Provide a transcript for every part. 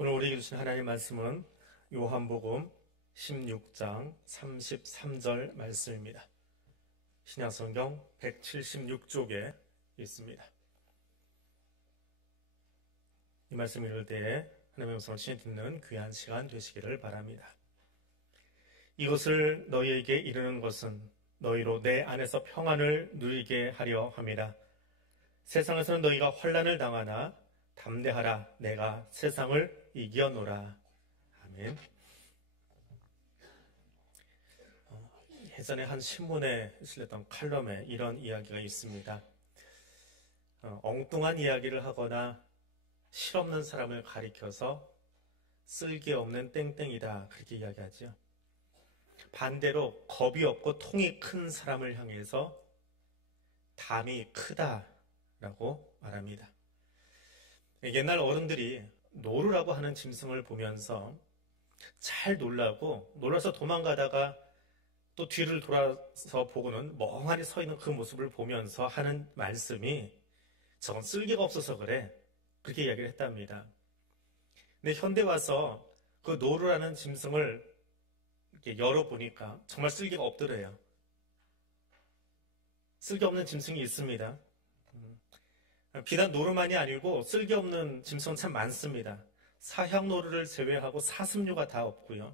오늘 우리에게 주신 하나님의 말씀은 요한복음 16장 33절 말씀입니다. 신약성경 176쪽에 있습니다. 이 말씀 읽을 때에 하나님의 음성을 친히 듣는 귀한 시간 되시기를 바랍니다. 이것을 너희에게 이르는 것은 너희로 내 안에서 평안을 누리게 하려 함이라. 세상에서는 너희가 환난을 당하나 담대하라, 내가 세상을 이겨노라. 아멘. 예전에 한 신문에 실렸던 칼럼에 이런 이야기가 있습니다. 엉뚱한 이야기를 하거나 실없는 사람을 가리켜서 쓸개없는 땡땡이다, 그렇게 이야기하죠. 반대로 겁이 없고 통이 큰 사람을 향해서 담이 크다라고 말합니다. 옛날 어른들이 노루라고 하는 짐승을 보면서 잘 놀라서 도망가다가 또 뒤를 돌아서 보고는 멍하니 서 있는 그 모습을 보면서 하는 말씀이 저건 쓸개가 없어서 그래, 그렇게 이야기를 했답니다. 근데 현대 와서 그 노루라는 짐승을 이렇게 열어보니까 정말 쓸개가 없더래요. 쓸개없는 짐승이 있습니다. 비단 노루만이 아니고 쓸개없는 짐승은 참 많습니다. 사향노루를 제외하고 사슴류가 다 없고요.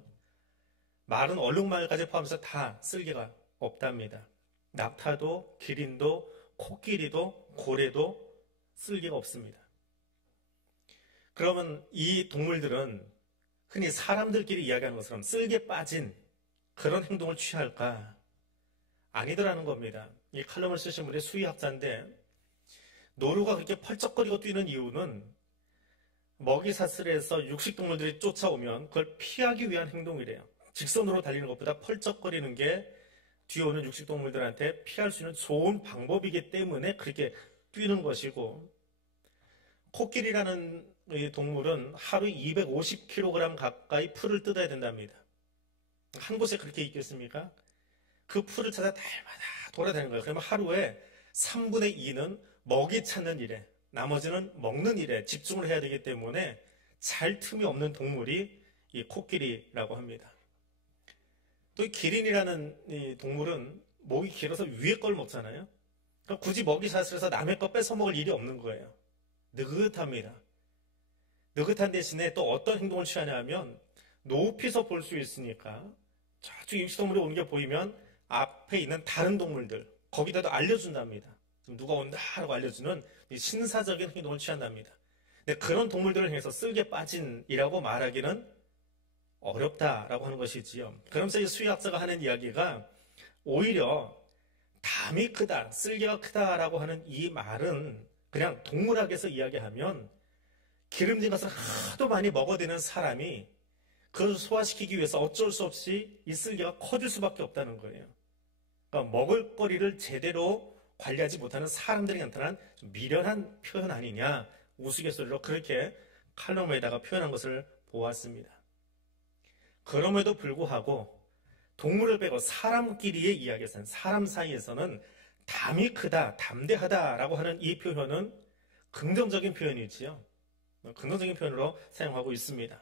말은 얼룩말까지 포함해서 다 쓸개가 없답니다. 낙타도, 기린도, 코끼리도, 고래도 쓸개가 없습니다. 그러면 이 동물들은 흔히 사람들끼리 이야기하는 것처럼 쓸개 빠진 그런 행동을 취할까? 아니더라는 겁니다. 이 칼럼을 쓰신 분이 수의학자인데, 노루가 그렇게 펄쩍거리고 뛰는 이유는 먹이사슬에서 육식동물들이 쫓아오면 그걸 피하기 위한 행동이래요. 직선으로 달리는 것보다 펄쩍거리는 게 뒤에 오는 육식동물들한테 피할 수 있는 좋은 방법이기 때문에 그렇게 뛰는 것이고, 코끼리라는 이 동물은 하루에 250kg 가까이 풀을 뜯어야 된답니다. 한 곳에 그렇게 있겠습니까? 그 풀을 찾아 달마다 돌아다니는 거예요. 그러면 하루에 3분의 2는 먹이 찾는 일에, 나머지는 먹는 일에 집중을 해야 되기 때문에 잘 틈이 없는 동물이 이 코끼리라고 합니다. 또 이 기린이라는 이 동물은 목이 길어서 위에 걸 먹잖아요. 그러니까 굳이 먹이사슬에서 남의 거 뺏어 먹을 일이 없는 거예요. 느긋합니다. 느긋한 대신에 또 어떤 행동을 취하냐 하면 높이서 볼 수 있으니까 저쪽 육식동물이 오는 게 보이면 앞에 있는 다른 동물들 거기다도 알려준답니다. 지금 누가 온다 라고 알려주는 신사적인 행동을 취한답니다. 근데 그런 동물들을 향해서 쓸개 빠진이라고 말하기는 어렵다라고 하는 것이지요. 그러면서 이 수의학자가 하는 이야기가 오히려 담이 크다, 쓸개가 크다라고 하는 이 말은 그냥 동물학에서 이야기하면 기름진 것을 하도 많이 먹어대는 사람이 그것을 소화시키기 위해서 어쩔 수 없이 이 쓸개가 커질 수밖에 없다는 거예요. 그러니까 먹을거리를 제대로 관리하지 못하는 사람들이 나타난 좀 미련한 표현 아니냐, 우스갯소리로 그렇게 칼럼에다가 표현한 것을 보았습니다. 그럼에도 불구하고 동물을 빼고 사람끼리의 이야기에서는, 사람 사이에서는 담이 크다, 담대하다라고 하는 이 표현은 긍정적인 표현이지요. 긍정적인 표현으로 사용하고 있습니다.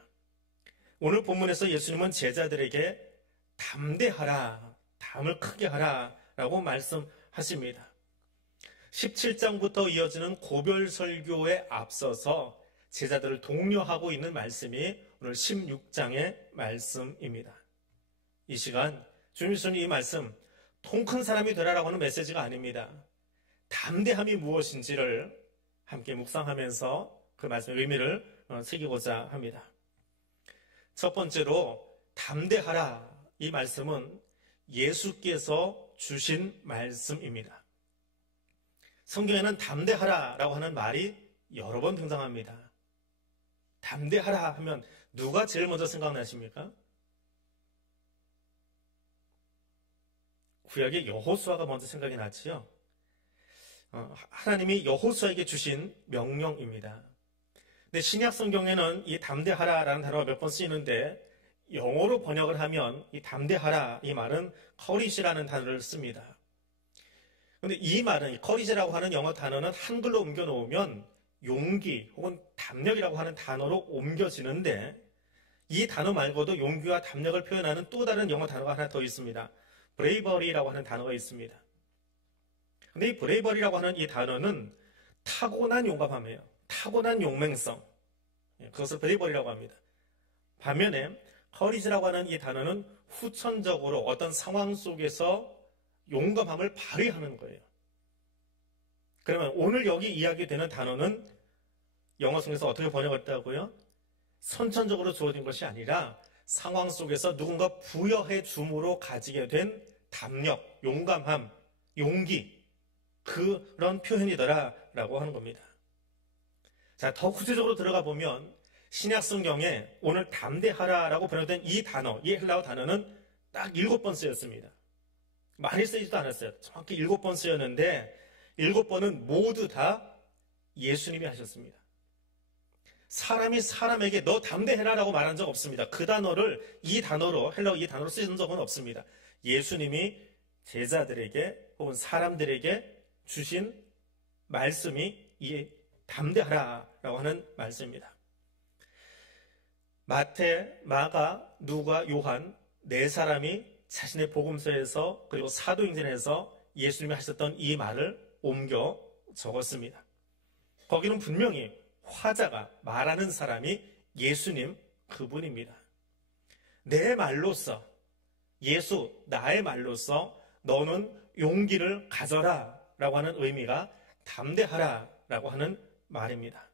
오늘 본문에서 예수님은 제자들에게 담대하라, 담을 크게 하라 라고 말씀하십니다. 17장부터 이어지는 고별 설교에 앞서서 제자들을 독려하고 있는 말씀이 오늘 16장의 말씀입니다. 이 시간 주님이 주신 이 말씀, 통 큰 사람이 되라라고 하는 메시지가 아닙니다. 담대함이 무엇인지를 함께 묵상하면서 그 말씀의 의미를 새기고자 합니다. 첫 번째로 담대하라, 이 말씀은 예수께서 주신 말씀입니다. 성경에는 담대하라라고 하는 말이 여러 번 등장합니다. 담대하라 하면 누가 제일 먼저 생각나십니까? 구약의 여호수아가 먼저 생각이 나지요. 하나님이 여호수아에게 주신 명령입니다. 근데 신약 성경에는 이 담대하라라는 단어가 몇 번 쓰이는데 영어로 번역을 하면 이 담대하라, 이 말은 커리지라는 단어를 씁니다. 그런데 이 말은, 이 커리지라고 하는 영어 단어는 한글로 옮겨 놓으면 용기 혹은 담력이라고 하는 단어로 옮겨지는데 이 단어 말고도 용기와 담력을 표현하는 또 다른 영어 단어가 하나 더 있습니다. 브레이버리라고 하는 단어가 있습니다. 근데 이 브레이버리라고 하는 이 단어는 타고난 용감함이에요. 타고난 용맹성. 그것을 브레이버리라고 합니다. 반면에 커리지라고 하는 이 단어는 후천적으로 어떤 상황 속에서 용감함을 발휘하는 거예요. 그러면 오늘 여기 이야기되는 단어는 영어 성에서 어떻게 번역했다고요? 선천적으로 주어진 것이 아니라 상황 속에서 누군가 부여해 줌으로 가지게 된 담력, 용감함, 용기, 그런 표현이더라라고 하는 겁니다. 자, 더 구체적으로 들어가 보면 신약 성경에 오늘 담대하라라고 번역된 이 단어, 이 헬라어 단어는 딱 7번 쓰였습니다. 많이 쓰이지도 않았어요. 정확히 7번 쓰였는데 7번은 모두 다 예수님이 하셨습니다. 사람이 사람에게 너 담대해라라고 말한 적 없습니다. 그 단어를 이 단어로 헬라어 이 단어로 쓰인 적은 없습니다. 예수님이 제자들에게 혹은 사람들에게 주신 말씀이 이 담대하라라고 하는 말씀입니다. 마태, 마가, 누가, 요한 네 사람이 자신의 복음서에서 그리고 사도행전에서 예수님이 하셨던 이 말을 옮겨 적었습니다. 거기는 분명히 화자가 말하는 사람이 예수님 그분입니다. 내 말로써 예수 나의 말로써 너는 용기를 가져라 라고 하는 의미가 담대하라 라고 하는 말입니다.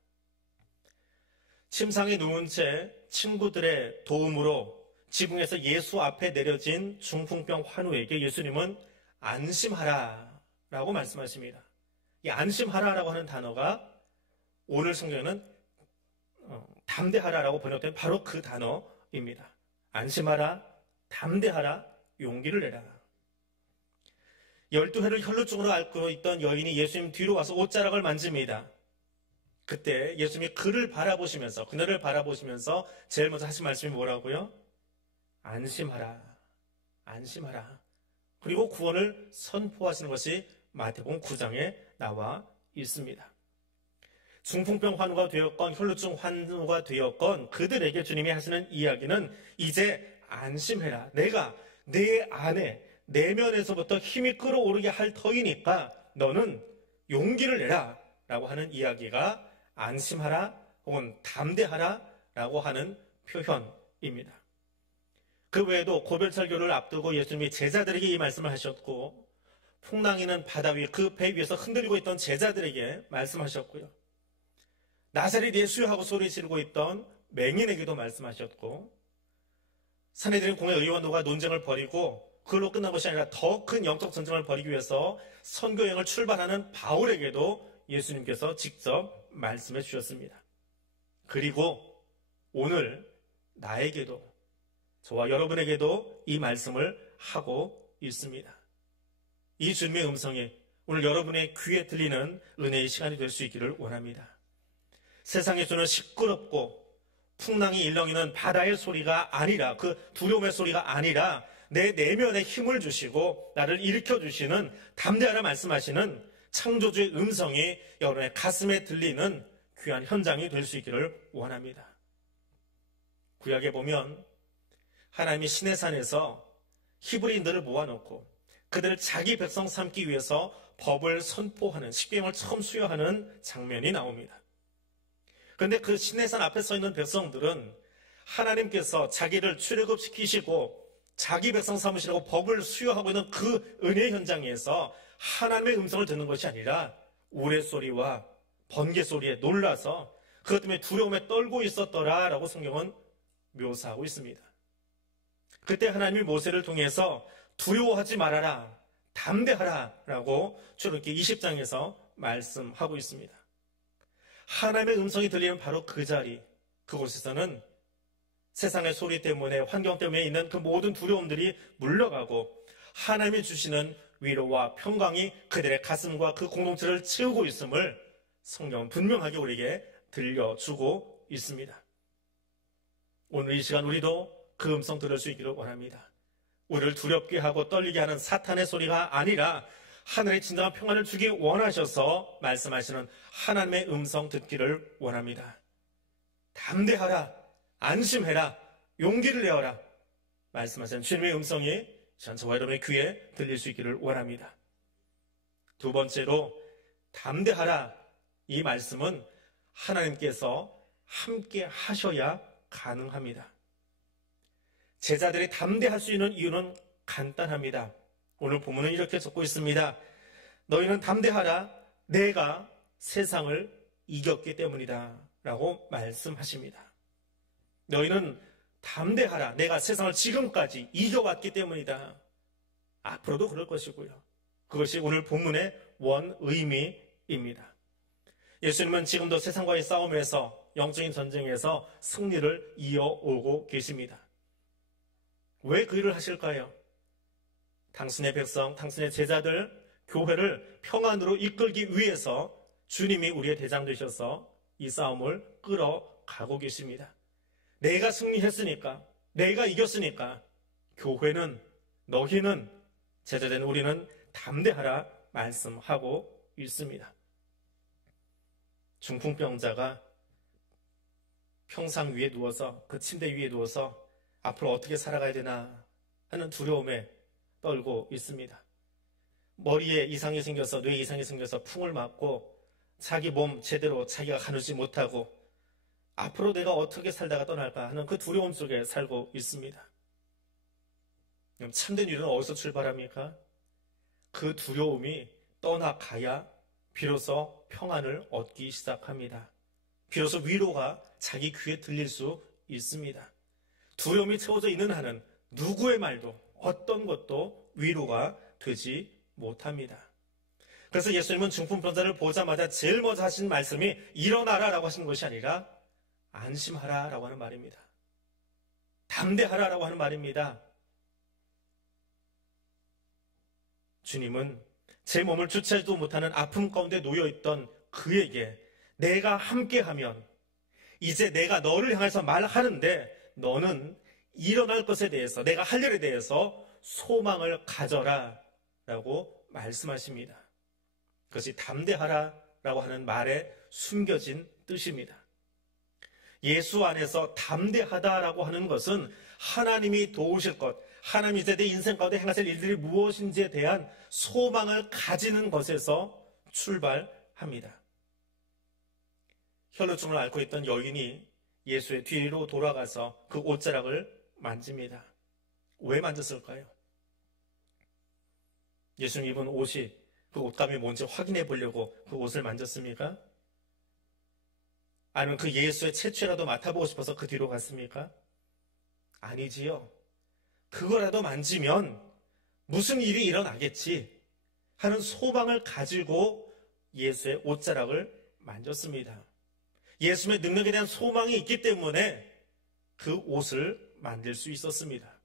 침상에 누운 채 친구들의 도움으로 지붕에서 예수 앞에 내려진 중풍병 환우에게 예수님은 안심하라 라고 말씀하십니다. 이 안심하라 라고 하는 단어가 오늘 성경에는 담대하라 라고 번역된 바로 그 단어입니다. 안심하라, 담대하라, 용기를 내라. 12회를 혈루증으로 앓고 있던 여인이 예수님 뒤로 와서 옷자락을 만집니다. 그때 예수님이 그를 바라보시면서 그녀를 바라보시면서 제일 먼저 하신 말씀이 뭐라고요? 안심하라, 안심하라. 그리고 구원을 선포하시는 것이 마태복음 9장에 나와 있습니다. 중풍병 환우가 되었건 혈루증 환우가 되었건 그들에게 주님이 하시는 이야기는 이제 안심해라. 내가 내 안에 내면에서부터 힘이 끌어오르게 할 터이니까 너는 용기를 내라 라고 하는 이야기가 안심하라 혹은 담대하라 라고 하는 표현입니다. 그 외에도 고별설교를 앞두고 예수님이 제자들에게 이 말씀을 하셨고 풍랑이는 바다 위 그 배 위에서 흔들리고 있던 제자들에게 말씀하셨고요. 나사렛 예수하고 소리 지르고 있던 맹인에게도 말씀하셨고 산헤드린 공회 의원들과 논쟁을 벌이고 그걸로 끝난 것이 아니라 더 큰 영적 전쟁을 벌이기 위해서 선교여행을 출발하는 바울에게도 예수님께서 직접 말씀해 주셨습니다. 그리고 오늘 나에게도 저와 여러분에게도 이 말씀을 하고 있습니다. 이 주님의 음성이 오늘 여러분의 귀에 들리는 은혜의 시간이 될 수 있기를 원합니다. 세상에 주는 시끄럽고 풍랑이 일렁이는 바다의 소리가 아니라 그 두려움의 소리가 아니라 내 내면에 힘을 주시고 나를 일으켜 주시는 담대하라 말씀하시는 창조주의 음성이 여러분의 가슴에 들리는 귀한 현장이 될 수 있기를 원합니다. 구약에 보면 하나님이 시내산에서 히브리인들을 모아놓고 그들을 자기 백성 삼기 위해서 법을 선포하는 십계명을 처음 수여하는 장면이 나옵니다. 그런데 그 시내산 앞에 서 있는 백성들은 하나님께서 자기를 출애굽시키시고 자기 백성 삼으시라고 법을 수여하고 있는 그 은혜의 현장에서 하나님의 음성을 듣는 것이 아니라 우레소리와 번개소리에 놀라서 그것 때문에 두려움에 떨고 있었더라라고 성경은 묘사하고 있습니다. 그때 하나님이 모세를 통해서 두려워하지 말아라, 담대하라 라고 출애굽기 20장에서 말씀하고 있습니다. 하나님의 음성이 들리는 바로 그 자리, 그곳에서는 세상의 소리 때문에 환경 때문에 있는 그 모든 두려움들이 물러가고 하나님이 주시는 위로와 평강이 그들의 가슴과 그 공동체를 채우고 있음을 성경은 분명하게 우리에게 들려주고 있습니다. 오늘 이 시간 우리도 그 음성 들을 수 있기를 원합니다. 우리를 두렵게 하고 떨리게 하는 사탄의 소리가 아니라 하늘의 진정한 평안을 주기 원하셔서 말씀하시는 하나님의 음성 듣기를 원합니다. 담대하라, 안심해라, 용기를 내어라 말씀하시는 주님의 음성이 저와 여러분의 귀에 들릴 수 있기를 원합니다. 두 번째로 담대하라, 이 말씀은 하나님께서 함께 하셔야 가능합니다. 제자들이 담대할 수 있는 이유는 간단합니다. 오늘 본문은 이렇게 적고 있습니다. 너희는 담대하라, 내가 세상을 이겼기 때문이다 라고 말씀하십니다. 너희는 담대하라, 내가 세상을 지금까지 이겨왔기 때문이다. 앞으로도 그럴 것이고요. 그것이 오늘 본문의 원 의미입니다. 예수님은 지금도 세상과의 싸움에서, 영적인 전쟁에서 승리를 이어오고 계십니다. 왜 그 일을 하실까요? 당신의 백성, 당신의 제자들, 교회를 평안으로 이끌기 위해서 주님이 우리의 대장 되셔서 이 싸움을 끌어가고 계십니다. 내가 승리했으니까, 내가 이겼으니까 교회는, 너희는, 제자된 우리는 담대하라 말씀하고 있습니다. 중풍병자가 평상 위에 누워서, 그 침대 위에 누워서 앞으로 어떻게 살아가야 되나 하는 두려움에 떨고 있습니다. 머리에 이상이 생겨서, 뇌에 이상이 생겨서 풍을 맞고 자기 몸 제대로 자기가 가누지 못하고 앞으로 내가 어떻게 살다가 떠날까 하는 그 두려움 속에 살고 있습니다. 그럼 참된 위로는 어디서 출발합니까? 그 두려움이 떠나가야 비로소 평안을 얻기 시작합니다. 비로소 위로가 자기 귀에 들릴 수 있습니다. 두려움이 채워져 있는 한은 누구의 말도, 어떤 것도 위로가 되지 못합니다. 그래서 예수님은 중풍병자를 보자마자 제일 먼저 하신 말씀이 일어나라라고 하신 것이 아니라 안심하라라고 하는 말입니다. 담대하라라고 하는 말입니다. 주님은 제 몸을 주체하지도 못하는 아픔 가운데 놓여있던 그에게 내가 함께하면 이제 내가 너를 향해서 말하는데 너는 일어날 것에 대해서, 내가 할 일에 대해서 소망을 가져라 라고 말씀하십니다. 그것이 담대하라라고 하는 말에 숨겨진 뜻입니다. 예수 안에서 담대하다라고 하는 것은 하나님이 도우실 것, 하나님이 이제 내 인생 가운데 행하실 일들이 무엇인지에 대한 소망을 가지는 것에서 출발합니다. 혈루증을 앓고 있던 여인이 예수의 뒤로 돌아가서 그 옷자락을 만집니다. 왜 만졌을까요? 예수님 입은 옷이 그 옷감이 뭔지 확인해 보려고 그 옷을 만졌습니까? 아니면 그 예수의 체취라도 맡아보고 싶어서 그 뒤로 갔습니까? 아니지요. 그거라도 만지면 무슨 일이 일어나겠지 하는 소망을 가지고 예수의 옷자락을 만졌습니다. 예수의 능력에 대한 소망이 있기 때문에 그 옷을 만들 수 있었습니다.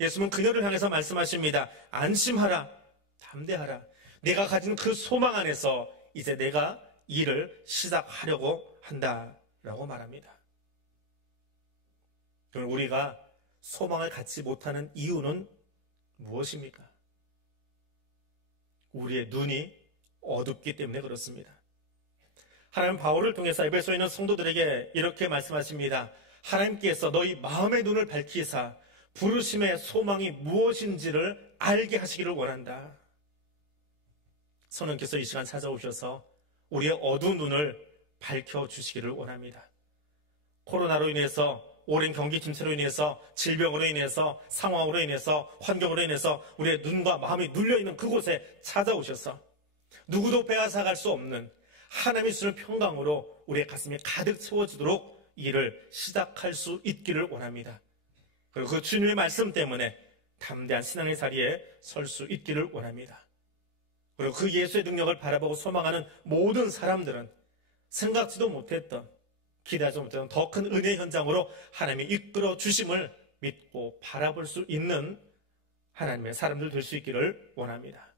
예수는 그녀를 향해서 말씀하십니다. 안심하라, 담대하라. 내가 가진 그 소망 안에서 이제 내가 일을 시작하려고 한다라고 말합니다. 그럼 우리가 소망을 갖지 못하는 이유는 무엇입니까? 우리의 눈이 어둡기 때문에 그렇습니다. 하나님 바울을 통해서 에베소에 있는 성도들에게 이렇게 말씀하십니다. 하나님께서 너희 마음의 눈을 밝히사 부르심의 소망이 무엇인지를 알게 하시기를 원한다. 성령께서 이 시간 찾아오셔서 우리의 어두운 눈을 밝혀주시기를 원합니다. 코로나로 인해서, 오랜 경기 침체로 인해서, 질병으로 인해서, 상황으로 인해서, 환경으로 인해서 우리의 눈과 마음이 눌려있는 그곳에 찾아오셔서 누구도 빼앗아갈 수 없는 하나님의 주시는 평강으로 우리의 가슴이 가득 채워지도록 일을 시작할 수 있기를 원합니다. 그리고 그 주님의 말씀 때문에 담대한 신앙의 자리에 설 수 있기를 원합니다. 그리고 그 예수의 능력을 바라보고 소망하는 모든 사람들은 생각지도 못했던, 기대하지 못했던 더 큰 은혜의 현장으로 하나님이 이끌어 주심을 믿고 바라볼 수 있는 하나님의 사람들 될 수 있기를 원합니다.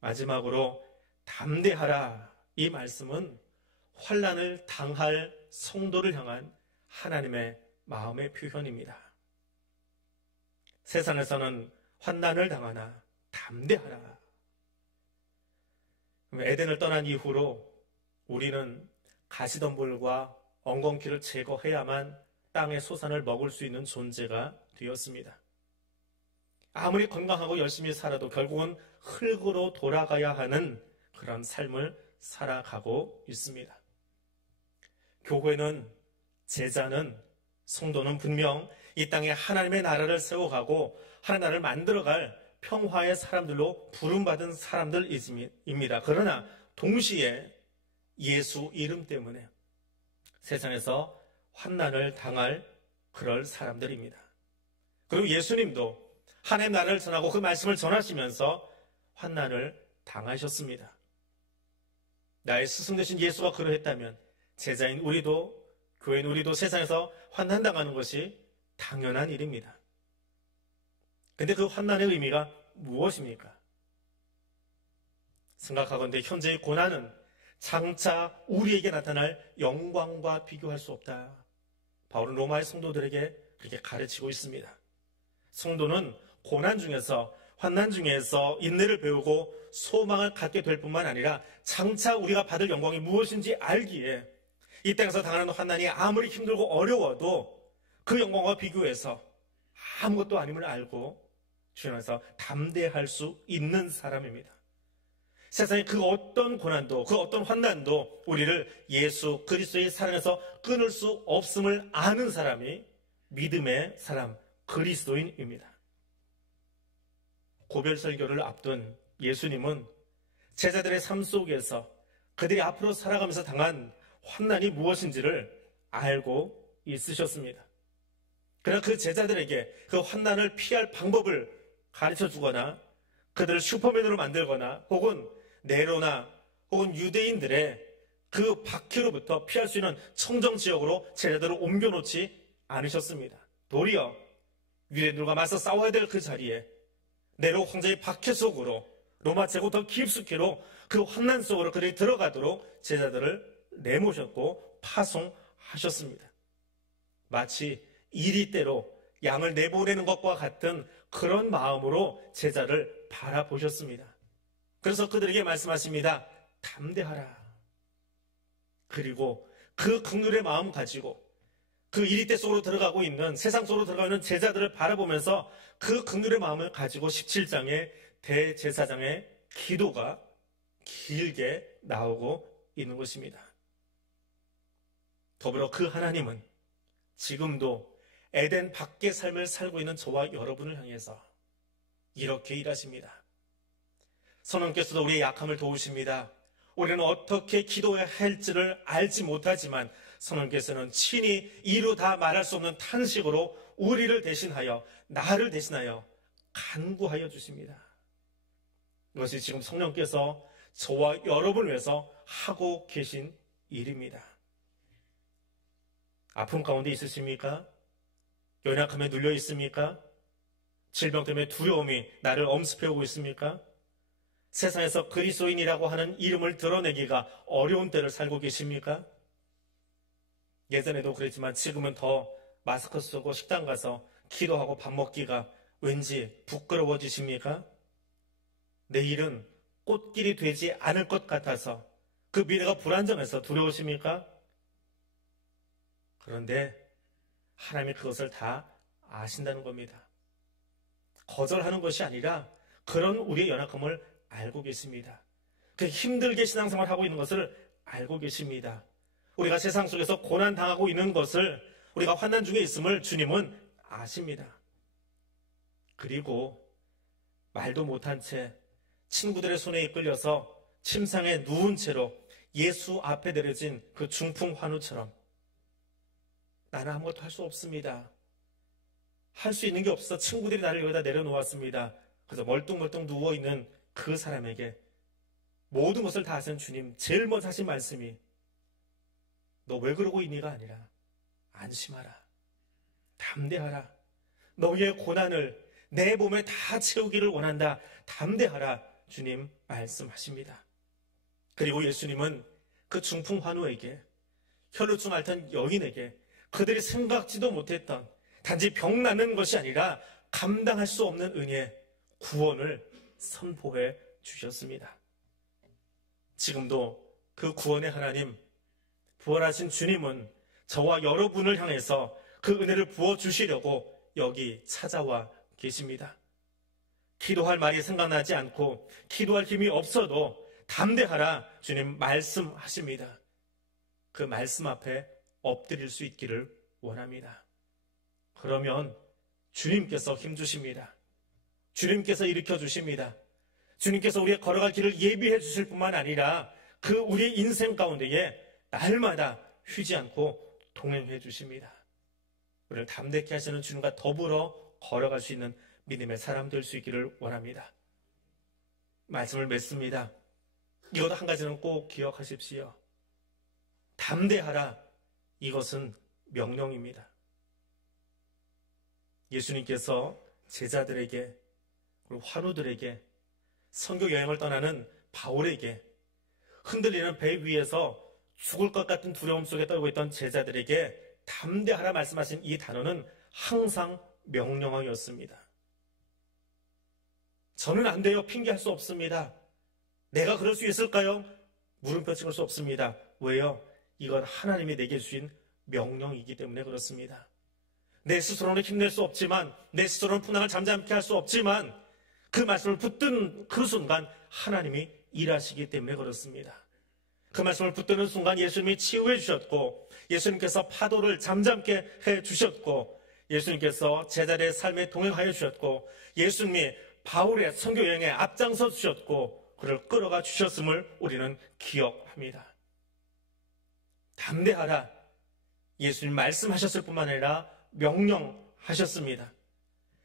마지막으로 담대하라, 이 말씀은 환난을 당할 성도를 향한 하나님의 마음의 표현입니다. 세상에서는 환난을 당하나 담대하라 에덴을 떠난 이후로 우리는 가시덤불과 엉겅퀴를 제거해야만 땅의 소산을 먹을 수 있는 존재가 되었습니다. 아무리 건강하고 열심히 살아도 결국은 흙으로 돌아가야 하는 그런 삶을 살아가고 있습니다. 교회는, 제자는, 성도는 분명 이 땅에 하나님의 나라를 세워가고 하나님의 나라를 만들어갈 평화의 사람들로 부름받은 사람들입니다. 그러나 동시에 예수 이름 때문에 세상에서 환난을 당할 그럴 사람들입니다. 그리고 예수님도 하나님 나라를 전하고 그 말씀을 전하시면서 환난을 당하셨습니다. 나의 스승 되신 예수가 그러했다면 제자인 우리도, 교회인 우리도 세상에서 환난당하는 것이 당연한 일입니다. 근데 그 환난의 의미가 무엇입니까? 생각하건대 현재의 고난은 장차 우리에게 나타날 영광과 비교할 수 없다. 바울은 로마의 성도들에게 그렇게 가르치고 있습니다. 성도는 고난 중에서, 환난 중에서 인내를 배우고 소망을 갖게 될 뿐만 아니라 장차 우리가 받을 영광이 무엇인지 알기에 이 땅에서 당하는 환난이 아무리 힘들고 어려워도 그 영광과 비교해서 아무것도 아님을 알고 주님 안에서 담대할 수 있는 사람입니다. 세상의 그 어떤 고난도, 그 어떤 환난도 우리를 예수 그리스도의 사랑에서 끊을 수 없음을 아는 사람이 믿음의 사람, 그리스도인입니다. 고별 설교를 앞둔 예수님은 제자들의 삶 속에서 그들이 앞으로 살아가면서 당한 환난이 무엇인지를 알고 있으셨습니다. 그러나 그 제자들에게 그 환난을 피할 방법을 가르쳐 주거나 그들을 슈퍼맨으로 만들거나 혹은 네로나 혹은 유대인들의 그 박해로부터 피할 수 있는 청정지역으로 제자들을 옮겨놓지 않으셨습니다. 도리어 유대인들과 맞서 싸워야 될 그 자리에 네로 황제의 박해 속으로 로마 제국 더 깊숙이로 그 환난 속으로 그들이 들어가도록 제자들을 내모셨고 파송하셨습니다. 마치 이리대로 양을 내보내는 것과 같은 그런 마음으로 제자를 바라보셨습니다. 그래서 그들에게 말씀하십니다. 담대하라. 그리고 그 긍휼의 마음 가지고 그 이리대 속으로 들어가고 있는, 세상 속으로 들어가 있는 제자들을 바라보면서 그 긍휼의 마음을 가지고 17장의 대제사장의 기도가 길게 나오고 있는 것입니다. 더불어 그 하나님은 지금도 에덴 밖의 삶을 살고 있는 저와 여러분을 향해서 이렇게 일하십니다. 성령께서도 우리의 약함을 도우십니다. 우리는 어떻게 기도해야 할지를 알지 못하지만 성령께서는 친히 이루 다 말할 수 없는 탄식으로 우리를 대신하여, 나를 대신하여 간구하여 주십니다. 이것이 지금 성령께서 저와 여러분을 위해서 하고 계신 일입니다. 아픔 가운데 있으십니까? 연약함에 눌려 있습니까? 질병 때문에 두려움이 나를 엄습해오고 있습니까? 세상에서 그리스도인이라고 하는 이름을 드러내기가 어려운 때를 살고 계십니까? 예전에도 그랬지만 지금은 더 마스크 쓰고 식당 가서 기도하고 밥 먹기가 왠지 부끄러워지십니까? 내일은 꽃길이 되지 않을 것 같아서 그 미래가 불안정해서 두려우십니까? 그런데 하나님이 그것을 다 아신다는 겁니다. 거절하는 것이 아니라 그런 우리의 연약함을 알고 계십니다. 그 힘들게 신앙생활을 하고 있는 것을 알고 계십니다. 우리가 세상 속에서 고난당하고 있는 것을, 우리가 환난 중에 있음을 주님은 아십니다. 그리고 말도 못한 채 친구들의 손에 이끌려서 침상에 누운 채로 예수 앞에 내려진 그 중풍 환우처럼 나는 아무것도 할 수 없습니다. 할 수 있는 게 없어 친구들이 나를 여기다 내려놓았습니다. 그래서 멀뚱멀뚱 누워있는 그 사람에게 모든 것을 다 아시는 주님 제일 먼저 하신 말씀이 너 왜 그러고 있니가 아니라 안심하라. 담대하라. 너희의 고난을 내 몸에 다 채우기를 원한다. 담대하라. 주님 말씀하십니다. 그리고 예수님은 그 중풍 환우에게, 혈루증 앓던 여인에게 그들이 생각지도 못했던 단지 병 낫는 것이 아니라 감당할 수 없는 은혜, 구원을 선포해 주셨습니다. 지금도 그 구원의 하나님, 부활하신 주님은 저와 여러분을 향해서 그 은혜를 부어주시려고 여기 찾아와 계십니다. 기도할 말이 생각나지 않고 기도할 힘이 없어도 담대하라 주님 말씀하십니다. 그 말씀 앞에 엎드릴 수 있기를 원합니다. 그러면 주님께서 힘주십니다. 주님께서 일으켜 주십니다. 주님께서 우리의 걸어갈 길을 예비해 주실 뿐만 아니라 그 우리의 인생 가운데에 날마다 쉬지 않고 동행해 주십니다. 우리를 담대케 하시는 주님과 더불어 걸어갈 수 있는 믿음의 사람 될 수 있기를 원합니다. 말씀을 맺습니다. 이것도 한 가지는 꼭 기억하십시오. 담대하라. 이것은 명령입니다. 예수님께서 제자들에게 그리고 환우들에게 선교 여행을 떠나는 바울에게 흔들리는 배 위에서 죽을 것 같은 두려움 속에 떨고 있던 제자들에게 담대하라 말씀하신 이 단어는 항상 명령어였습니다. 저는 안 돼요. 핑계할 수 없습니다. 내가 그럴 수 있을까요? 물음표 찍을 수 없습니다. 왜요? 이건 하나님이 내게 주신 명령이기 때문에 그렇습니다. 내 스스로는 힘낼 수 없지만, 내 스스로는 풍랑을 잠잠케 할 수 없지만 그 말씀을 붙든 그 순간 하나님이 일하시기 때문에 그렇습니다. 그 말씀을 붙드는 순간 예수님이 치유해 주셨고, 예수님께서 파도를 잠잠게 해 주셨고, 예수님께서 제자들의 삶에 동행하여 주셨고, 예수님이 바울의 선교 여행에 앞장서 주셨고 그를 끌어가 주셨음을 우리는 기억합니다. 담대하라. 예수님 말씀하셨을 뿐만 아니라 명령하셨습니다.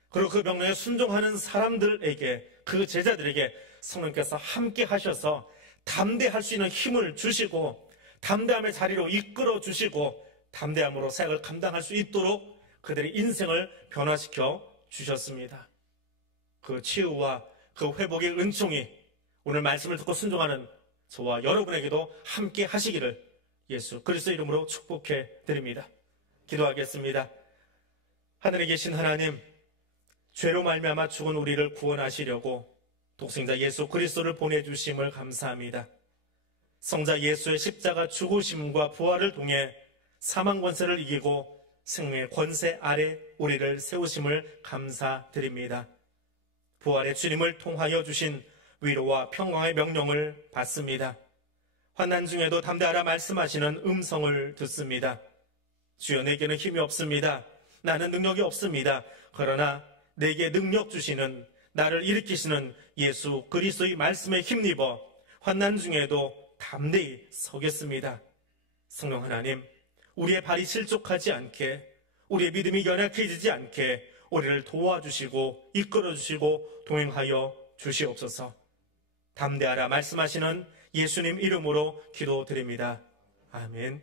그리고 그 명령에 순종하는 사람들에게, 그 제자들에게 성령께서 함께 하셔서 담대할 수 있는 힘을 주시고 담대함의 자리로 이끌어 주시고 담대함으로 사역을 감당할 수 있도록 그들의 인생을 변화시켜 주셨습니다. 그 치유와 그 회복의 은총이 오늘 말씀을 듣고 순종하는 저와 여러분에게도 함께 하시기를 예수 그리스도 이름으로 축복해 드립니다. 기도하겠습니다. 하늘에 계신 하나님, 죄로 말미암아 죽은 우리를 구원하시려고 독생자 예수 그리스도를 보내주심을 감사합니다. 성자 예수의 십자가 죽으심과 부활을 통해 사망 권세를 이기고 생명의 권세 아래 우리를 세우심을 감사드립니다. 부활의 주님을 통하여 주신 위로와 평강의 명령을 받습니다. 환난 중에도 담대하라 말씀하시는 음성을 듣습니다. 주여, 내게는 힘이 없습니다. 나는 능력이 없습니다. 그러나 내게 능력 주시는, 나를 일으키시는 예수 그리스도의 말씀에 힘입어 환난 중에도 담대히 서겠습니다. 성령 하나님, 우리의 발이 실족하지 않게, 우리의 믿음이 연약해지지 않게 우리를 도와주시고 이끌어주시고 동행하여 주시옵소서. 담대하라 말씀하시는 예수님 이름으로 기도드립니다. 아멘.